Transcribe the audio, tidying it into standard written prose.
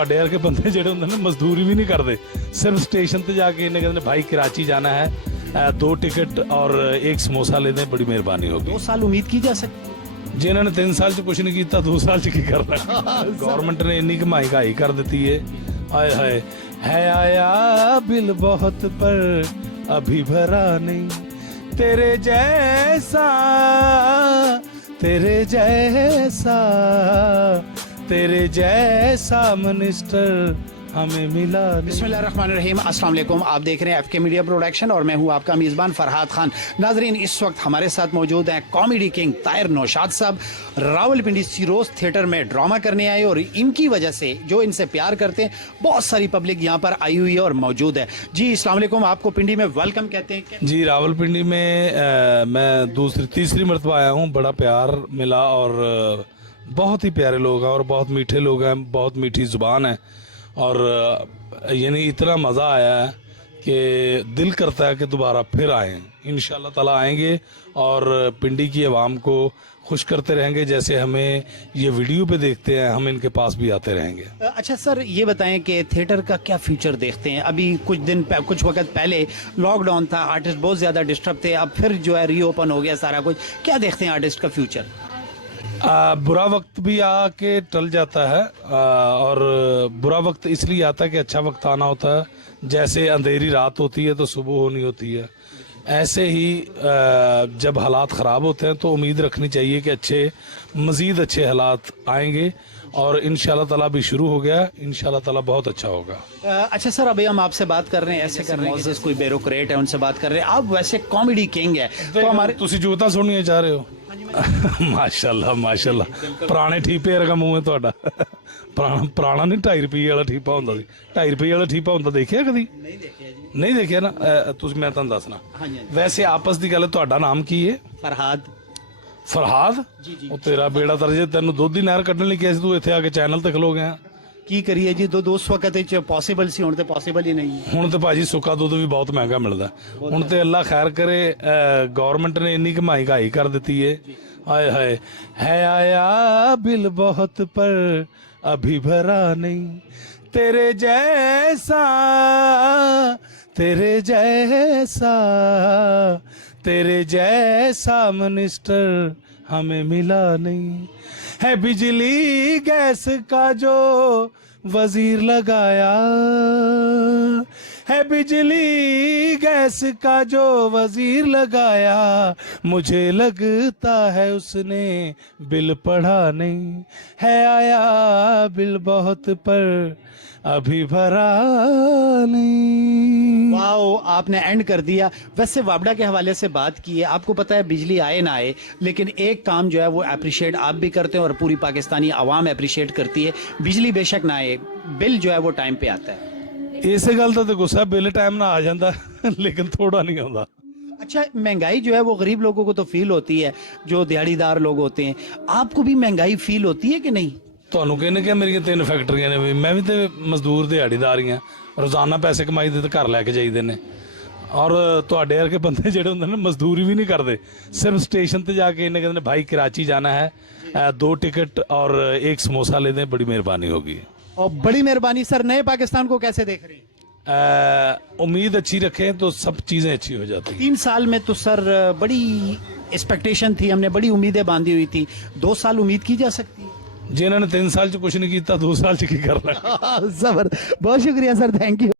ਸਾਡੇ ਵਰਗੇ ਬੰਦੇ ਜਿਹੜੇ ਹੁੰਦੇ ਨੇ ਮਜ਼ਦੂਰੀ ਵੀ ਨਹੀਂ ਕਰਦੇ, सिर्फ स्टेशन ਤੇ ਜਾ ਕੇ ਇਹਨੇ ਕਹਿੰਦੇ भाई कराची जाना है, 2 टिकट और 1 समोसा ले दें, बड़ी मेहरबानी होगी। 2 साल उम्मीद की जा सकती है। जिन्होंने ने 3 साल च कुछ नहीं किया, 2 साल च की करना। गवर्नमेंट ने इन्नी कमाई घाई कर दी है। आए हाय है आया बिल बहुत पर अभी भरा नहीं, तेरे जैसा तेरे जैसा तेरे जैसा मिनिस्टर हमें मिला नहीं। बिस्मिल्लाहिर्रहमानिर्रहीम, अस्सलाम वालेकुम। आप देख रहे हैं एफके मीडिया प्रोडक्शन और मैं हूं आपका मेज़बान फरहाद खान। नाजरीन, इस वक्त हमारे साथ मौजूद हैं कॉमेडी किंग ताहिर नौशाद साहब। रावलपिंडी सीरोज थिएटर में ड्रामा करने आए और इनकी वजह से जो इनसे प्यार करते हैं बहुत सारी पब्लिक यहाँ पर आई हुई है और मौजूद है। जी अस्सलाम वालेकुम, आपको पिंडी में वेलकम कहते हैं। जी रावलपिंडी में मैं तीसरी मरतबा आया हूँ। बड़ा प्यार मिला और बहुत ही प्यारे लोग हैं और बहुत मीठे लोग हैं, बहुत मीठी ज़ुबान है और यानी इतना मज़ा आया है कि दिल करता है कि दोबारा फिर आएँ। इंशाल्लाह ताला आएंगे और पिंडी की आवाम को खुश करते रहेंगे। जैसे हमें ये वीडियो पे देखते हैं, हम इनके पास भी आते रहेंगे। अच्छा सर, ये बताएं कि थिएटर का क्या फ्यूचर देखते हैं? अभी कुछ वक्त पहले लॉकडाउन था, आर्टिस्ट बहुत ज़्यादा डिस्टर्ब थे, अब फिर जो है रीओपन हो गया सारा कुछ। क्या देखते हैं आर्टिस्ट का फ्यूचर? बुरा वक्त भी आके टल जाता है और बुरा वक्त इसलिए आता है कि अच्छा वक्त आना होता है। जैसे अंधेरी रात होती है तो सुबह होनी होती है, ऐसे ही जब हालात ख़राब होते हैं तो उम्मीद रखनी चाहिए कि मज़ीद अच्छे हालात आएंगे और इंशाल्लाह ताला भी शुरू हो गया। इंशाल्लाह ताला बहुत अच्छा होगा। अच्छा सर, अभी हम आपसे बात कर रहे हैं ऐसे कर रहे हैं कोई ब्यूरोक्रेट है उनसे बात कर रहे हैं, आप वैसे कॉमेडी किंग है तो हमारे तुसी जूता सुननी चाह रहे हो। माशाल्लाह माशाल्लाह, पुराने ठीपे वर्गा मूँह है तुहाडा। पुराना नहीं 2.5 रुपये वाला ठीपा होंदा सी। 2.5 रुपये वाला ठीपा होंदा देखिया कदी? नहीं देखिया ना। मैं तुहानू दसना, वैसे आपस की गल है, तुहाडा नाम की है? फरहाद। फरहाद? ਉਹ ਤੇਰਾ ਬੇੜਾ ਤਰਜੇ, ਤੈਨੂੰ ਦੁੱਧ ਦੀ ਨਹਿਰ ਕੱਢਣ ਲਈ ਕਿਹਾ ਸੀ, ਤੂੰ ਇੱਥੇ ਆ ਕੇ ਚੈਨਲ ਤੇ ਖਲੋ ਗਿਆ। ਕੀ ਕਰੀਏ ਜੀ, ਦੋ ਉਸ ਵਕਤ ਵਿੱਚ ਪੋਸੀਬਲ ਸੀ, ਹੁਣ ਤੇ ਪੋਸੀਬਲ ਹੀ ਨਹੀਂ। ਹੁਣ ਤੇ ਭਾਜੀ ਸੁੱਕਾ ਦੁੱਧ ਵੀ ਬਹੁਤ ਮਹਿੰਗਾ ਮਿਲਦਾ। ਹੁਣ ਤੇ ਅੱਲਾ ਖੈਰ ਕਰੇ, ਗਵਰਨਮੈਂਟ ਨੇ ਇੰਨੀ ਕਮਾਈ ਘਾਈ ਕਰ ਦਿੱਤੀ ਹੈ। आए हाय है आया बिल बहुत पर अभी भरा नहीं, तेरे जैसा तेरे जैसा तेरे जैसा मिनिस्टर हमें मिला नहीं। है बिजली गैस का जो वजीर लगाया, है बिजली गैस का जो वजीर लगाया, मुझे लगता है उसने बिल पढ़ा नहीं। है आया बिल बहुत पर अभी भरा नहीं। वाओ, आपने एंड कर दिया। वैसे वापडा के हवाले से बात की है, आपको पता है बिजली आए ना आए, लेकिन एक काम जो है वो अप्रिशिएट आप भी करते हैं और पूरी पाकिस्तानी आवाम अप्रिशिएट करती है। बिजली बेशक ना आए, बिल जो है वो टाइम पे आता है। इस गल का तो गुस्सा, बिल टाइम ना आ जाता लेकिन थोड़ा नहीं आता। अच्छा, महंगाई जो है वो गरीब लोगों को तो फील होती है, जो दिहाड़ीदार लोग होते हैं। आपको भी महंगाई फील होती है कि नहीं? ਤੁਹਾਨੂੰ ਕਿਹਨੇ ਕਿਹਾ ਮੇਰੀਆਂ 3 ਫੈਕਟਰੀਆਂ ਨੇ? ਵੀ ਮੈਂ ਵੀ ਤੇ ਮਜ਼ਦੂਰ ਦਿਹਾੜੀਦਾਰ ਹੀ ਆ, ਰੋਜ਼ਾਨਾ ਪੈਸੇ ਕਮਾਈ ਦੇ ਤੇ ਘਰ ਲੈ ਕੇ ਜਾਈਦੇ ਨੇ। ਔਰ ਤੁਹਾਡੇ ਵਰਗੇ ਬੰਦੇ ਜਿਹੜੇ ਹੁੰਦੇ ਨੇ ਮਜ਼ਦੂਰੀ ਵੀ ਨਹੀਂ ਕਰਦੇ, सिर्फ स्टेशन ਤੇ ਜਾ ਕੇ ਇਹਨੇ ਕਹਿੰਦੇ भाई कराची जाना है, 2 टिकट और 1 समोसा ले दें, बड़ी मेहरबानी होगी। और बड़ी मेहरबानी। सर, नए पाकिस्तान को कैसे देख रहे हैं? उम्मीद अच्छी रखें तो सब चीज़ें अच्छी हो जाती हैं। 3 साल में तो सर बड़ी एक्सपेक्टेशन थी, हमने बड़ी उम्मीदें बांधी हुई थी। 2 साल उम्मीद की जा सकती है? जिन्होंने 3 साल च कुछ नहीं किया, 2 साल च की करना। जबरदस्त, बहुत शुक्रिया सर, थैंक यू।